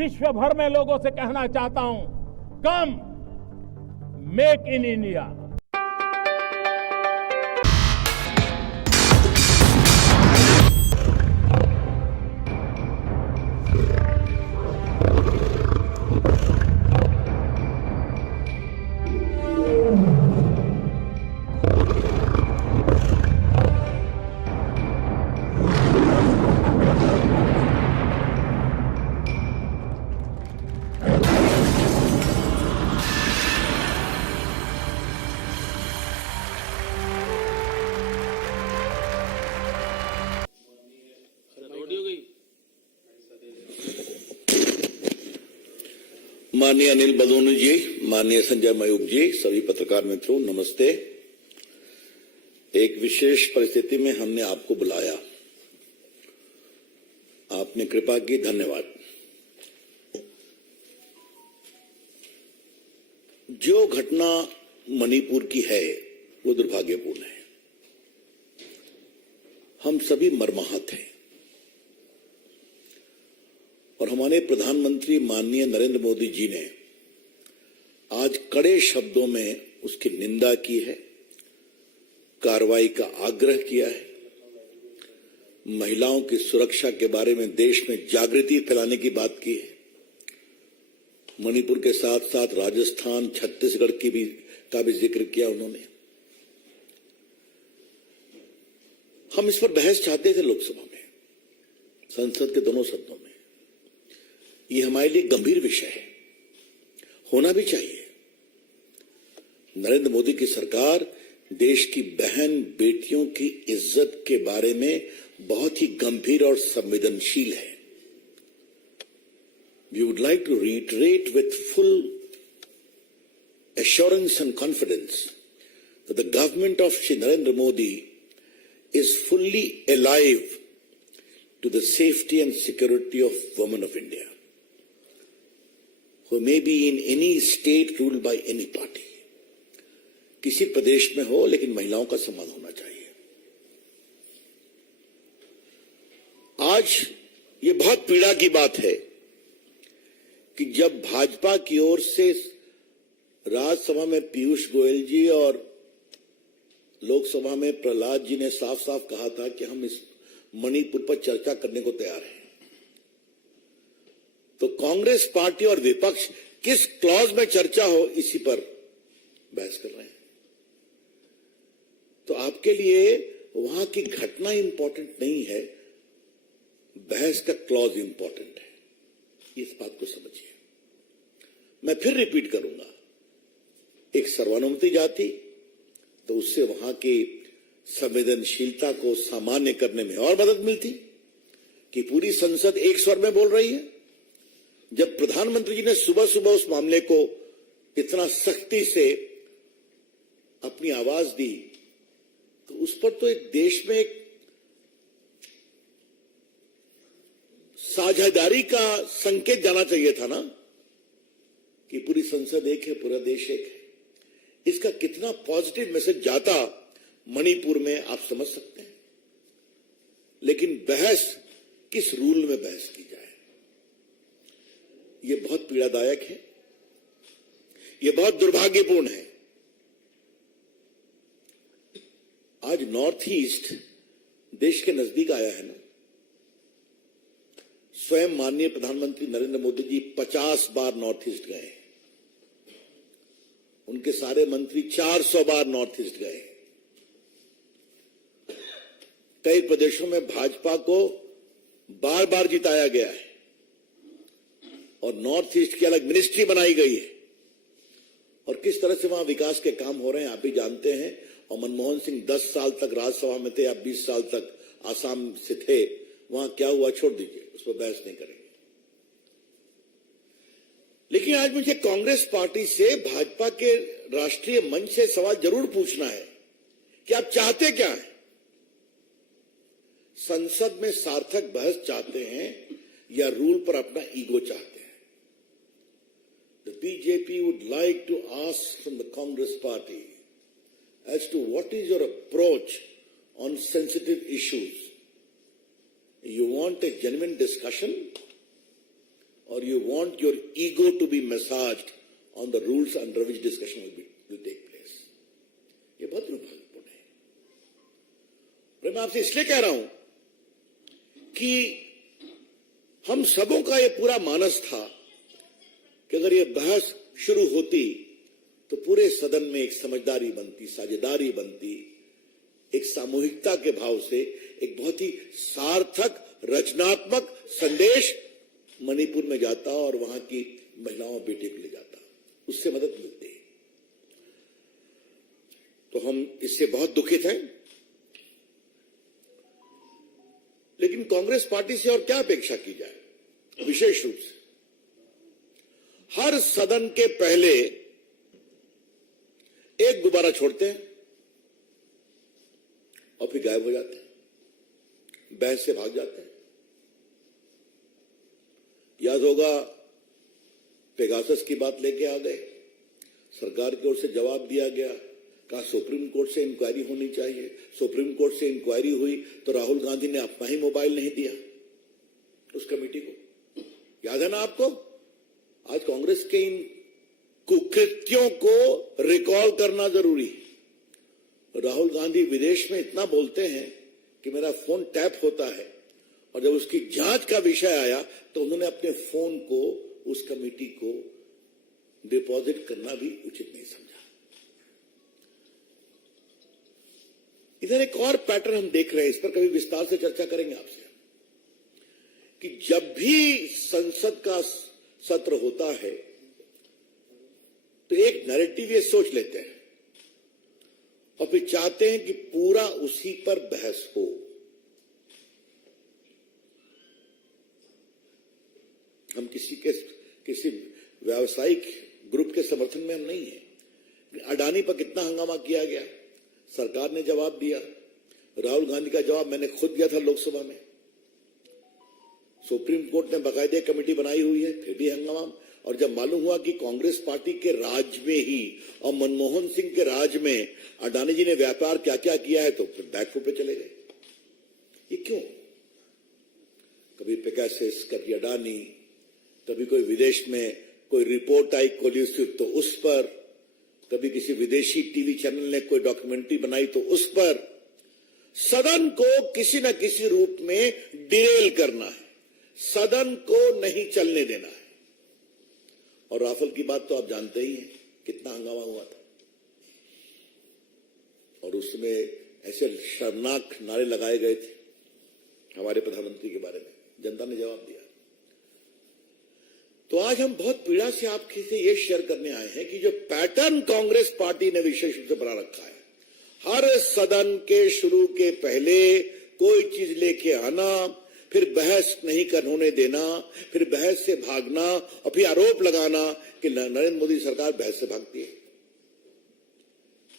विश्व भर में लोगों से कहना चाहता हूं, कम मेक इन इंडिया। माननीय अनिल बलूनी जी, माननीय संजय मयूख जी, सभी पत्रकार मित्रों, नमस्ते। एक विशेष परिस्थिति में हमने आपको बुलाया, आपने कृपा की, धन्यवाद। जो घटना मणिपुर की है वो दुर्भाग्यपूर्ण है। हम सभी मर्माहत हैं और हमारे प्रधानमंत्री माननीय नरेंद्र मोदी जी ने आज कड़े शब्दों में उसकी निंदा की है, कार्रवाई का आग्रह किया है, महिलाओं की सुरक्षा के बारे में देश में जागृति फैलाने की बात की है। मणिपुर के साथ साथ राजस्थान, छत्तीसगढ़ का भी जिक्र किया उन्होंने। हम इस पर बहस चाहते थे लोकसभा में, संसद के दोनों सदनों में। ये हमारे लिए गंभीर विषय है, होना भी चाहिए। नरेंद्र मोदी की सरकार देश की बहन बेटियों की इज्जत के बारे में बहुत ही गंभीर और संवेदनशील है। We would like to reiterate with full assurance and confidence that the government of Shri Narendra Modi is fully alive to the safety and security of women of India, who may be in any state ruled by any party. किसी प्रदेश में हो, लेकिन महिलाओं का सम्मान होना चाहिए। आज ये बहुत पीड़ा की बात है कि जब भाजपा की ओर से राज्यसभा में पीयूष गोयल जी और लोकसभा में प्रहलाद जी ने साफ साफ कहा था कि हम इस मणिपुर पर चर्चा करने को तैयार हैं, तो कांग्रेस पार्टी और विपक्ष किस क्लॉज में चर्चा हो इसी पर बहस कर रहे हैं। तो आपके लिए वहां की घटना इंपॉर्टेंट नहीं है, बहस का क्लॉज इंपॉर्टेंट है। इस बात को समझिए। मैं फिर रिपीट करूंगा, एक सर्वानुमति जाति तो उससे वहां की संवेदनशीलता को सामान्य करने में और मदद मिलती कि पूरी संसद एक स्वर में बोल रही है। जब प्रधानमंत्री जी ने सुबह सुबह उस मामले को इतना सख्ती से अपनी आवाज दी, तो उस पर तो एक देश में एक साझेदारी का संकेत जाना चाहिए था ना, कि पूरी संसद एक है, पूरा देश एक है। इसका कितना पॉजिटिव मैसेज जाता मणिपुर में, आप समझ सकते हैं। लेकिन बहस किस रूल में बहस की जाए, यह बहुत पीड़ादायक है, यह बहुत दुर्भाग्यपूर्ण है। आज नॉर्थ ईस्ट देश के नजदीक आया है ना। स्वयं माननीय प्रधानमंत्री नरेंद्र मोदी जी 50 बार नॉर्थ ईस्ट गए, उनके सारे मंत्री 400 बार नॉर्थ ईस्ट गए। कई प्रदेशों में भाजपा को बार बार जिताया गया है और नॉर्थ ईस्ट की अलग मिनिस्ट्री बनाई गई है, और किस तरह से वहां विकास के काम हो रहे हैं आप भी जानते हैं। और मनमोहन सिंह 10 साल तक राज्यसभा में थे, या 20 साल तक आसाम से थे, वहां क्या हुआ छोड़ दीजिए, उस पर बहस नहीं करेंगे। लेकिन आज मुझे कांग्रेस पार्टी से, भाजपा के राष्ट्रीय मंच से सवाल जरूर पूछना है कि आप चाहते क्या हैं? संसद में सार्थक बहस चाहते हैं या रूल पर अपना ईगो चाहते हैं? The BJP would like to ask from the Congress party as to what is your approach on sensitive issues. You want a genuine discussion, or or you want your ego to be massaged on the rules under which discussion will take place. ये बहुत दुर्भाग्यपूर्ण है। पर मैं आपसे इसलिए कह रहा हूं कि हम सबों का ये पूरा मानस था कि अगर ये बहस शुरू होती तो पूरे सदन में एक समझदारी बनती, साझेदारी बनती, एक सामूहिकता के भाव से एक बहुत ही सार्थक रचनात्मक संदेश मणिपुर में जाता और वहां की महिलाओं बेटे को ले जाता, उससे मदद मिलती। तो हम इससे बहुत दुखित हैं, लेकिन कांग्रेस पार्टी से और क्या अपेक्षा की जाए। विशेष रूप से हर सदन के पहले एक गुब्बारा छोड़ते हैं और फिर गायब हो जाते हैं, बहस से भाग जाते हैं। याद होगा पेगासस की बात लेके आ गए, सरकार की ओर से जवाब दिया गया, कहा सुप्रीम कोर्ट से इंक्वायरी होनी चाहिए। सुप्रीम कोर्ट से इंक्वायरी हुई तो राहुल गांधी ने अपना ही मोबाइल नहीं दिया उस कमेटी को, याद है ना आपको। आज कांग्रेस के इन कुकृत्यों को रिकॉल करना जरूरी है। राहुल गांधी विदेश में इतना बोलते हैं कि मेरा फोन टैप होता है, और जब उसकी जांच का विषय आया तो उन्होंने अपने फोन को उस कमेटी को डिपॉजिट करना भी उचित नहीं समझा। इधर एक और पैटर्न हम देख रहे हैं, इस पर कभी विस्तार से चर्चा करेंगे आपसे, कि जब भी संसद का सत्र होता है तो एक नैरेटिव ये सोच लेते हैं और फिर चाहते हैं कि पूरा उसी पर बहस हो। हम किसी व्यावसायिक ग्रुप के समर्थन में हम नहीं है। अडानी पर कितना हंगामा किया गया, सरकार ने जवाब दिया। राहुल गांधी का जवाब मैंने खुद दिया था लोकसभा में। सुप्रीम कोर्ट ने बाकायदे कमेटी बनाई हुई है, फिर भी हंगामा। और जब मालूम हुआ कि कांग्रेस पार्टी के राज में ही और मनमोहन सिंह के राज में अडानी जी ने व्यापार क्या क्या किया है, तो फिर बैकफुट पे चले गए। ये क्यों? कभी पेगासस, कभी अडानी, कभी कोई विदेश में कोई रिपोर्ट आई कोलिसिव तो उस पर, कभी किसी विदेशी टीवी चैनल ने कोई डॉक्यूमेंट्री बनाई तो उस पर। सदन को किसी न किसी रूप में डिरेल करना है, सदन को नहीं चलने देना है। और राफेल की बात तो आप जानते ही हैं, कितना हंगामा हुआ था, और उसमें ऐसे शर्मनाक नारे लगाए गए थे हमारे प्रधानमंत्री के बारे में, जनता ने जवाब दिया। तो आज हम बहुत पीड़ा से आपके से ये शेयर करने आए हैं कि जो पैटर्न कांग्रेस पार्टी ने विशेष रूप से बना रखा है, हर सदन के शुरू के पहले कोई चीज लेके आना, फिर बहस नहीं होने देना, फिर बहस से भागना, और फिर आरोप लगाना कि नरेंद्र मोदी सरकार बहस से भागती है।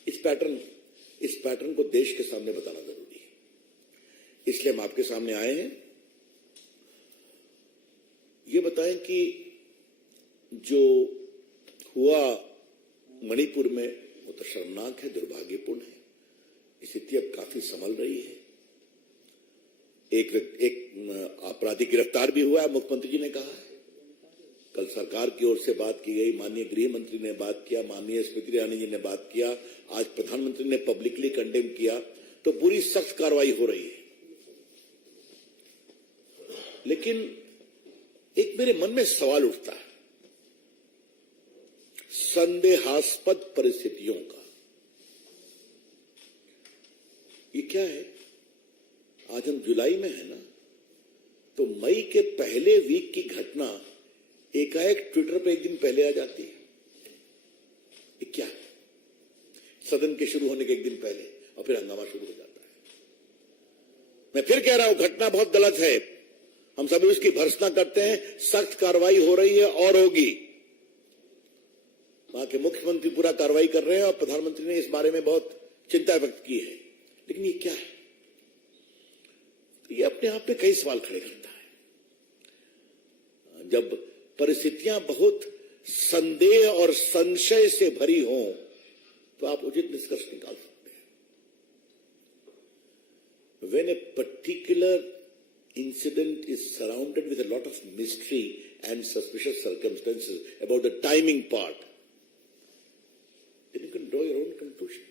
इस पैटर्न को देश के सामने बताना जरूरी है। इसलिए हम आपके सामने आए हैं, ये बताएं कि जो हुआ मणिपुर में वो तो शर्मनाक है, दुर्भाग्यपूर्ण है। स्थिति अब काफी संभल रही है। एक अपराधी गिरफ्तार भी हुआ है, मुख्यमंत्री जी ने कहा है। कल सरकार की ओर से बात की गई, माननीय गृह मंत्री ने बात किया, माननीय स्मृति ईरानी जी ने बात किया, आज प्रधानमंत्री ने पब्लिकली कंडेम किया, तो पूरी सख्त कार्रवाई हो रही है। लेकिन एक मेरे मन में सवाल उठता है संदेहास्पद परिस्थितियों का। ये क्या है? आज हम जुलाई में है ना, तो मई के पहले वीक की घटना एकाएक ट्विटर पे एक दिन पहले आ जाती है। ये क्या है? सदन के शुरू होने के एक दिन पहले, और फिर हंगामा शुरू हो जाता है। मैं फिर कह रहा हूं, घटना बहुत गलत है, हम सभी उसकी भर्त्सना करते हैं, सख्त कार्रवाई हो रही है और होगी। वहां के मुख्यमंत्री पूरा कार्रवाई कर रहे हैं और प्रधानमंत्री ने इस बारे में बहुत चिंता व्यक्त की है। लेकिन ये क्या है? ये अपने आप में कई सवाल खड़े करता है। जब परिस्थितियां बहुत संदेह और संशय से भरी हों तो आप उचित निष्कर्ष निकाल सकते हैं। When a particular incident is surrounded with a lot of mystery and suspicious circumstances about the timing part, then you can draw your own conclusion.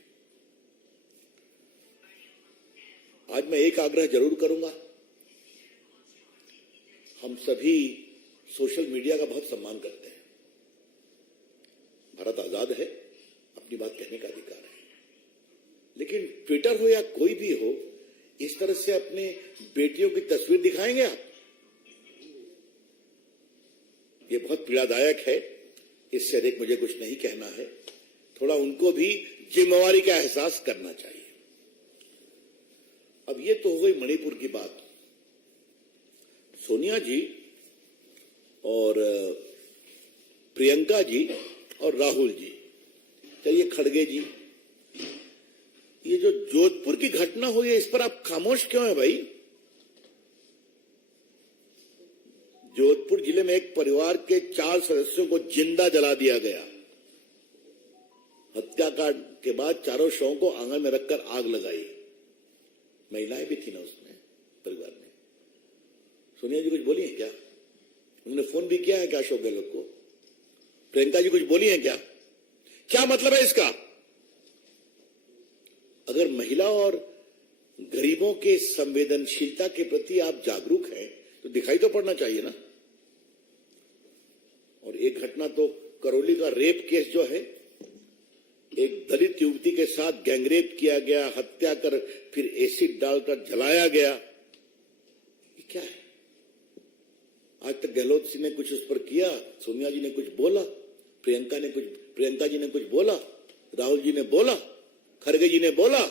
आज मैं एक आग्रह जरूर करूंगा, हम सभी सोशल मीडिया का बहुत सम्मान करते हैं। भारत आजाद है, अपनी बात कहने का अधिकार है, लेकिन ट्विटर हो या कोई भी हो, इस तरह से अपने बेटियों की तस्वीर दिखाएंगे आप? ये बहुत पीड़ादायक है। इससे अधिक मुझे कुछ नहीं कहना है। थोड़ा उनको भी जिम्मेवारी का एहसास करना चाहिए। अब ये तो हो गई मणिपुर की बात। सोनिया जी और प्रियंका जी और राहुल जी, चलिए खड़गे जी, ये जो जोधपुर की घटना हुई है, इस पर आप खामोश क्यों है भाई? जोधपुर जिले में एक परिवार के 4 सदस्यों को जिंदा जला दिया गया। हत्याकांड के बाद चारों शवों को आंगन में रखकर आग लगाई। महिलाएं भी थी ना उसमें, परिवार में। सोनिया जी कुछ बोली है क्या? उन्होंने फोन भी किया है क्या अशोक गहलोत को? प्रियंका जी कुछ बोली है क्या? क्या मतलब है इसका? अगर महिला और गरीबों के संवेदनशीलता के प्रति आप जागरूक हैं तो दिखाई तो पड़ना चाहिए ना। और एक घटना तो करौली का रेप केस जो है, एक दलित युवती के साथ गैंगरेप किया गया, हत्या कर फिर एसिड डालकर जलाया गया, ये क्या है? आज तक गहलोत जी ने कुछ उस पर किया, सोनिया जी ने कुछ बोला, प्रियंका जी ने कुछ बोला, राहुल जी ने बोला, खड़गे जी ने बोला।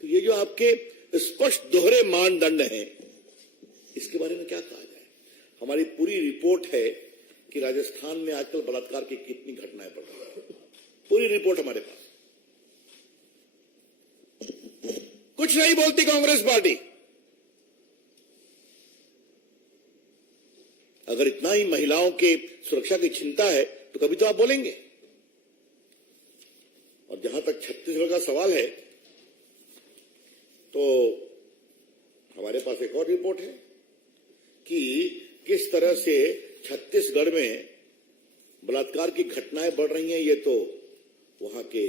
तो ये जो आपके स्पष्ट दोहरे मानदंड हैं, इसके बारे में क्या कहा जाए? हमारी पूरी रिपोर्ट है कि राजस्थान में आजकल बलात्कार की कितनी घटनाएं बढ़ रही हैं। पूरी रिपोर्ट हमारे पास। कुछ नहीं बोलती कांग्रेस पार्टी। अगर इतना ही महिलाओं के सुरक्षा की चिंता है तो कभी तो आप बोलेंगे। और जहां तक छत्तीसगढ़ का सवाल है, तो हमारे पास एक और रिपोर्ट है कि किस तरह से छत्तीसगढ़ में बलात्कार की घटनाएं बढ़ रही हैं। ये तो वहां के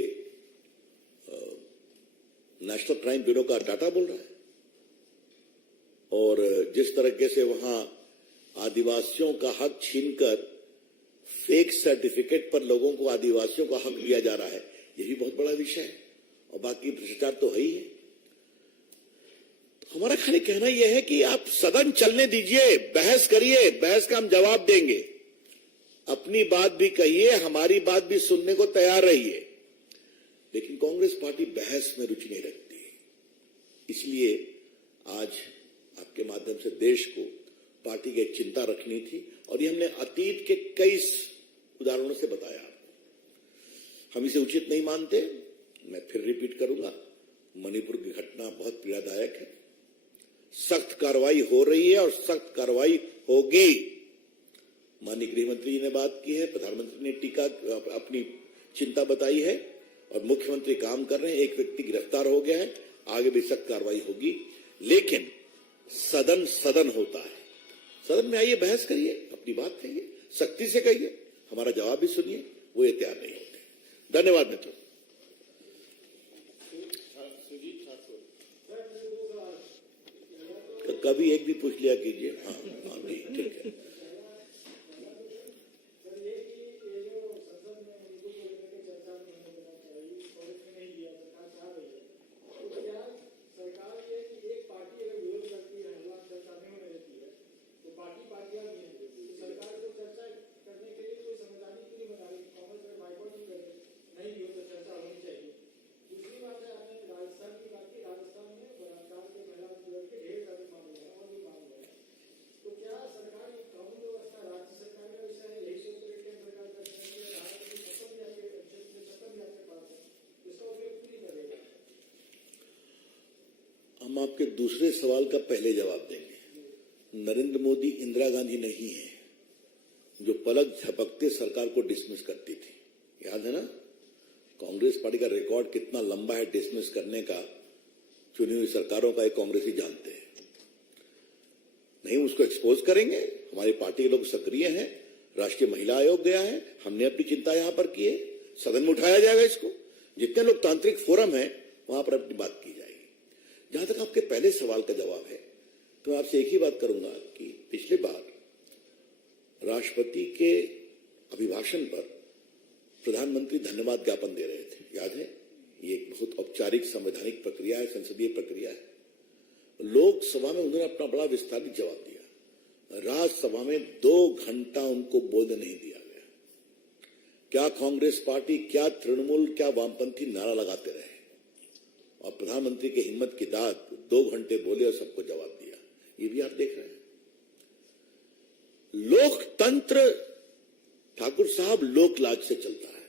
नेशनल क्राइम ब्यूरो का डाटा बोल रहा है। और जिस तरीके से वहां आदिवासियों का हक छीनकर फेक सर्टिफिकेट पर लोगों को आदिवासियों का हक दिया जा रहा है, ये भी बहुत बड़ा विषय है। और बाकी भ्रष्टाचार तो है ही है। हमारा खाली कहना यह है कि आप सदन चलने दीजिए, बहस करिए, बहस का हम जवाब देंगे। अपनी बात भी कहिए, हमारी बात भी सुनने को तैयार रहिए। लेकिन कांग्रेस पार्टी बहस में रुचि नहीं रखती। इसलिए आज आपके माध्यम से देश को पार्टी की एक चिंता रखनी थी, और ये हमने अतीत के कई उदाहरणों से बताया। हम इसे उचित नहीं मानते। मैं फिर रिपीट करूंगा, मणिपुर की घटना बहुत पीड़ादायक है। सख्त कार्रवाई हो रही है और सख्त कार्रवाई होगी। माननीय गृह मंत्री जी ने बात की है, प्रधानमंत्री ने टीका अपनी चिंता बताई है, और मुख्यमंत्री काम कर रहे हैं। एक व्यक्ति गिरफ्तार हो गया है, आगे भी सख्त कार्रवाई होगी। लेकिन सदन होता है, सदन में आइए, बहस करिए, अपनी बात कहिए, सख्ती से कहिए, हमारा जवाब भी सुनिए। वो ये तैयार नहीं होते। धन्यवाद मित्रों। कभी एक भी पूछ लिया कीजिए। हाँ ठीक है। हम आपके दूसरे सवाल का पहले जवाब देंगे। नरेंद्र मोदी इंदिरा गांधी नहीं है जो पलक झपकते सरकार को डिसमिस करती थी। याद है ना? कांग्रेस पार्टी का रिकॉर्ड कितना लंबा है डिसमिस करने का, चुनी हुई सरकारों का, एक कांग्रेसी जानते हैं। नहीं उसको एक्सपोज करेंगे। हमारी पार्टी के लोग सक्रिय हैं, राष्ट्रीय महिला आयोग गया है, हमने अपनी चिंता यहां पर की है, सदन में उठाया जाएगा इसको, जितने लोकतांत्रिक फोरम है वहां पर अपनी बात की जाएगी। जहां तक आपके पहले सवाल का जवाब है, तो मैं आपसे एक ही बात करूंगा कि पिछली बार राष्ट्रपति के अभिभाषण पर प्रधानमंत्री धन्यवाद ज्ञापन दे रहे थे, याद है? ये एक बहुत औपचारिक संवैधानिक प्रक्रिया है, संसदीय प्रक्रिया है। लोकसभा में उन्होंने अपना बड़ा विस्तारित जवाब दिया। राज्यसभा में 2 घंटा उनको बोलने नहीं दिया गया। क्या कांग्रेस पार्टी, क्या तृणमूल, क्या वामपंथी नारा लगाते रहे, और प्रधानमंत्री की हिम्मत की दाद 2 घंटे बोले और सबको जवाब दिया। ये भी आप देख रहे हैं। लोकतंत्र ठाकुर साहब लोकलाज से चलता है,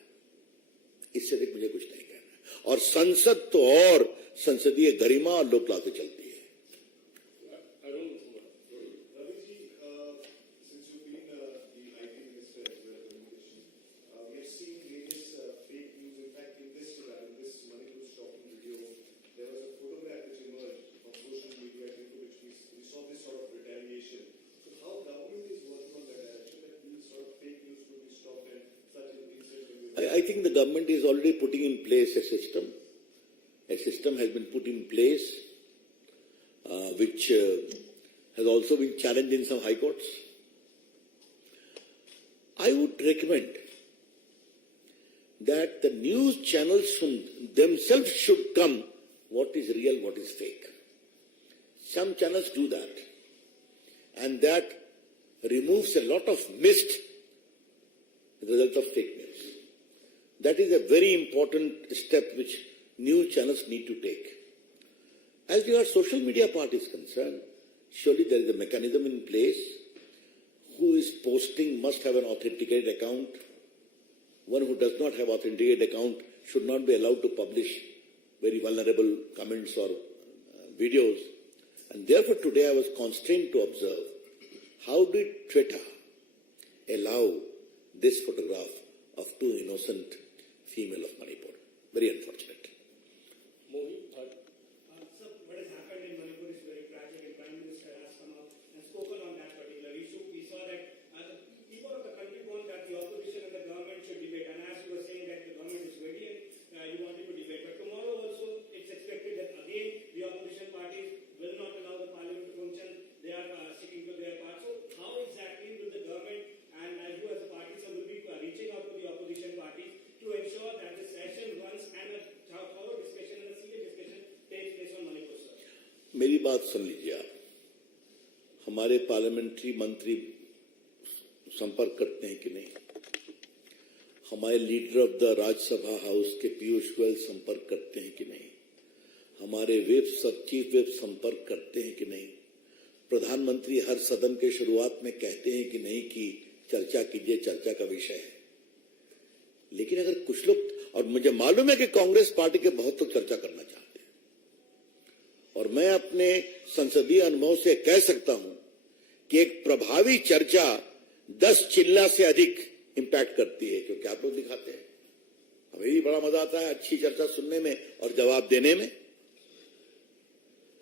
इससे अधिक मुझे कुछ नहीं कहना है। और संसद तो और संसदीय गरिमा और लोकलाज से चलती है। I think the government is already putting in place a system. A system has been put in place, which has also been challenged in some high courts. I would recommend that the news channels themselves should come what is real, what is fake. Some channels do that, and that removes a lot of mist as a result of fake news. That is a very important step which news channels need to take. As regards social media part is concerned, surely there is a mechanism in place. Who is posting must have an authenticated account. One who does not have authenticated account should not be allowed to publish very vulnerable comments or videos. And therefore today I was constrained to observe how did Twitter allow this photograph of 2 innocent female of Manipur. Very unfortunate. Mohit Bhatt. Sir, what has happened in Manipur is very tragic, and Prime Minister has come out and spoken on that particular issue. We saw that the people of the country want that the opposition and the government should debate. And as you were saying that the government is ready and you wanted to debate. But tomorrow also it's expected that again the opposition parties will not allow the parliament to function. They are sticking to their part. So how exactly will the government and you as a party sir will be reaching out to the opposition parties to ensure that the session runs and a thorough discussion and a serious discussion takes place on Manipur, sir? मेरी बात सुन लीजिए आप। हमारे parliamentary मंत्री संपर्क करते हैं कि नहीं? हमारे leader of the Rajya Sabha house के पीयूष गोयल संपर्क करते हैं कि नहीं? हमारे व्हिप, सब चीफ व्हिप संपर्क करते हैं कि नहीं? प्रधानमंत्री हर सदन के शुरुआत में कहते हैं कि नहीं कि चर्चा कीजिए, चर्चा का विषय है। लेकिन अगर कुछ लोग, और मुझे मालूम है कि कांग्रेस पार्टी के बहुत लोग चर्चा करना चाहते हैं, और मैं अपने संसदीय अनुभव से कह सकता हूं कि एक प्रभावी चर्चा 10 चिल्ला से अधिक इंपैक्ट करती है, क्योंकि आप लोग दिखाते हैं। हमें भी बड़ा मजा आता है अच्छी चर्चा सुनने में और जवाब देने में।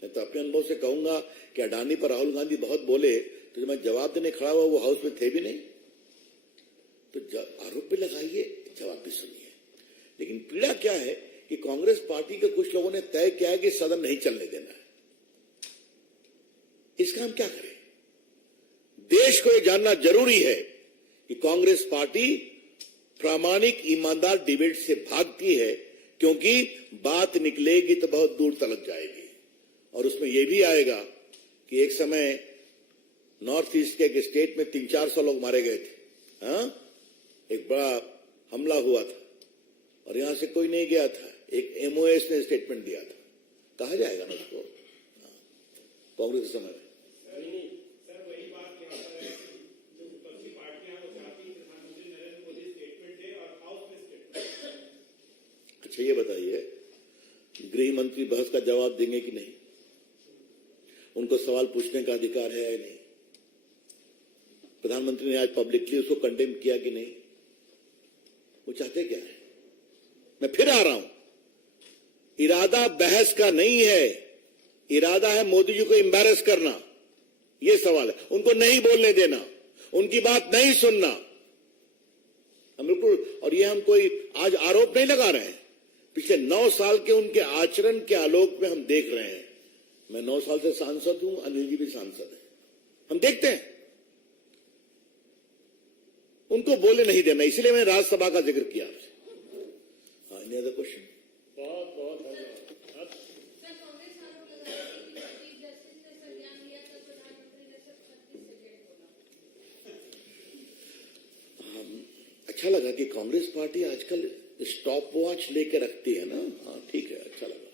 मैं तो अपने अनुभव से कहूंगा कि अडानी पर राहुल गांधी बहुत बोले, तो जब मैं जवाब देने खड़ा हुआ वो हाउस में थे भी नहीं। तो आरोप भी लगाइए, जवाब भी सुनिए। लेकिन पीड़ा क्या है कि कांग्रेस पार्टी के कुछ लोगों ने तय किया है कि सदन नहीं चलने देना है। इसका हम क्या करें? देश को यह जानना जरूरी है कि कांग्रेस पार्टी प्रामाणिक ईमानदार डिबेट से भागती है, क्योंकि बात निकलेगी तो बहुत दूर तलक जाएगी। और उसमें यह भी आएगा कि एक समय नॉर्थ ईस्ट के एक स्टेट में 300-400 लोग मारे गए थे। हाँ, एक बड़ा हमला हुआ था और यहां से कोई नहीं गया था। एक एमओएस ने स्टेटमेंट दिया था। कहा जाएगा ना उसको? कांग्रेस के समय में सर वही बात यहाँ पर है, जो विपक्षी पार्टियां वो चाहती हैं प्रधानमंत्री नरेंद्र मोदी स्टेटमेंट दे और हाउस में स्टेटमेंट। अच्छा ये बताइए, गृह मंत्री बहस का जवाब देंगे कि नहीं? उनको सवाल पूछने का अधिकार है या नहीं? प्रधानमंत्री ने आज पब्लिकली उसको कंडेम किया कि नहीं? वो चाहते क्या है? मैं फिर आ रहा हूं, इरादा बहस का नहीं है, इरादा है मोदी जी को एम्बैरस करना। ये सवाल है। उनको नहीं बोलने देना, उनकी बात नहीं सुनना। हम बिल्कुल, और ये हम कोई आज आरोप नहीं लगा रहे हैं, पिछले 9 साल के उनके आचरण के आलोक में हम देख रहे हैं। मैं 9 साल से सांसद हूं, अनिल जी भी सांसद है, हम देखते हैं। उनको बोले नहीं देना, इसलिए मैंने राज्यसभा का जिक्र किया आपसे। हाँ, एनी अदर क्वेश्चन? बहुत बहुत धन्यवाद। अच्छा लगा कि कांग्रेस पार्टी आजकल स्टॉप वॉच लेके रखती है ना। हाँ ठीक है, अच्छा लगा।